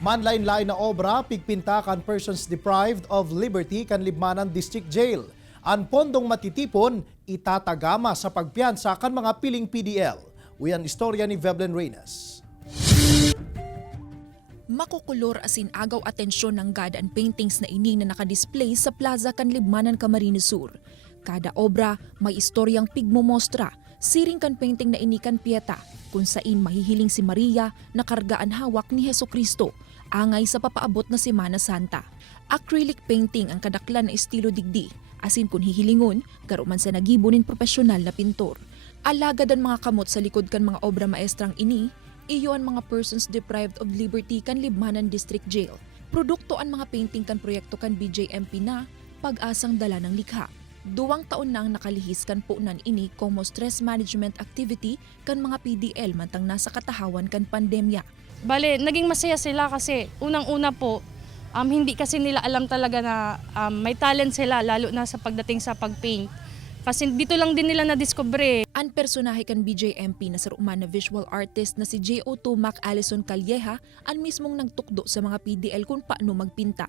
Manlain-lain na obra, pigpinta kan persons deprived of liberty kan Libmanan District Jail. Ang pondong matitipon, itatagama sa pagpiyansa kan mga piling PDL. Uyan istorya ni Veblen Reynes. Makukulor asin agaw atensyon ng God and paintings na ini na nakadisplay sa plaza kan Libmanan, Camarines Sur. Kada obra may istoryang pigmomostra, siring kan painting na ini kan Pieta, kung sain mahihiling si Maria na kargaan hawak ni Hesukristo, angay sa papaabot na Semana Santa. Acrylic painting ang kadaklan na estilo digdi, asin kung hihilingon, karuman sa nagibunin profesional na pintor. Alagad ang mga kamot sa likod kan mga obra maestrang ini, iyo ang mga persons deprived of liberty kan Libmanan District Jail. Produkto ang mga painting kan proyekto kan BJMP na pag-asang dala ng likha. 2 taon na ang nakalihis kan puunan ini como stress management activity kan mga PDL mantang nasa katahawan kan pandemya. Bale, naging masaya sila kasi unang-una po, hindi kasi nila alam talaga na may talent sila lalo na sa pagdating sa pag-paint. Kasi dito lang din nila na-discover. Ang personahe kan BJMP na saruman na visual artist na si J.O. Mac Alison Calleja ang mismong nagtukdo sa mga PDL kung paano magpinta.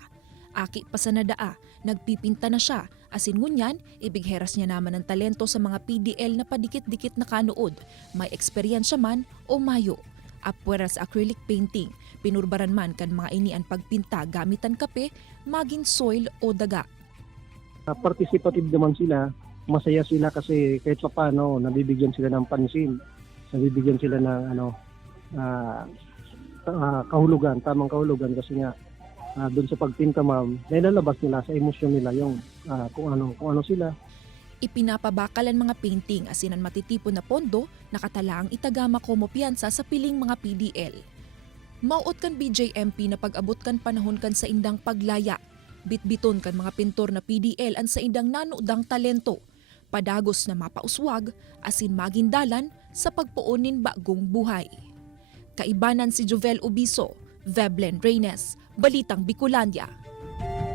Aki pa sa nadaa, nagpipinta na siya, asin ngunyan, ibigheras niya naman ang talento sa mga PDL na padikit-dikit na kanood, may eksperyensya man o mayo. Apwera sa acrylic painting, pinurbaran man kan mga ini ang pagpinta gamitan kape, maging soil o daga. Participative naman sila, masaya sila kasi kahit paano nabibigyan sila ng pansin, nabibigyan sila ng kahulugan, tamang kahulugan kasi nga doon sa pagpinta ma'am, nailalabas nila sa emosyon nila yung kung ano sila. Ipinapabakalan mga painting asin ang matitipon na pondo nakatalaang itagama como piyansa sa piling mga PDL. Mauot kan BJMP na pag-abot kan panahon kan sa indang paglaya. Bitbiton kan mga pintor na PDL ang sa indang nanuudang talento. Padagos na mapauswag asin magindalan sa pagpuunin bagong buhay. Kaibanan si Jovel Ubiso, Veblen Reynes, Balitang Bicolandia.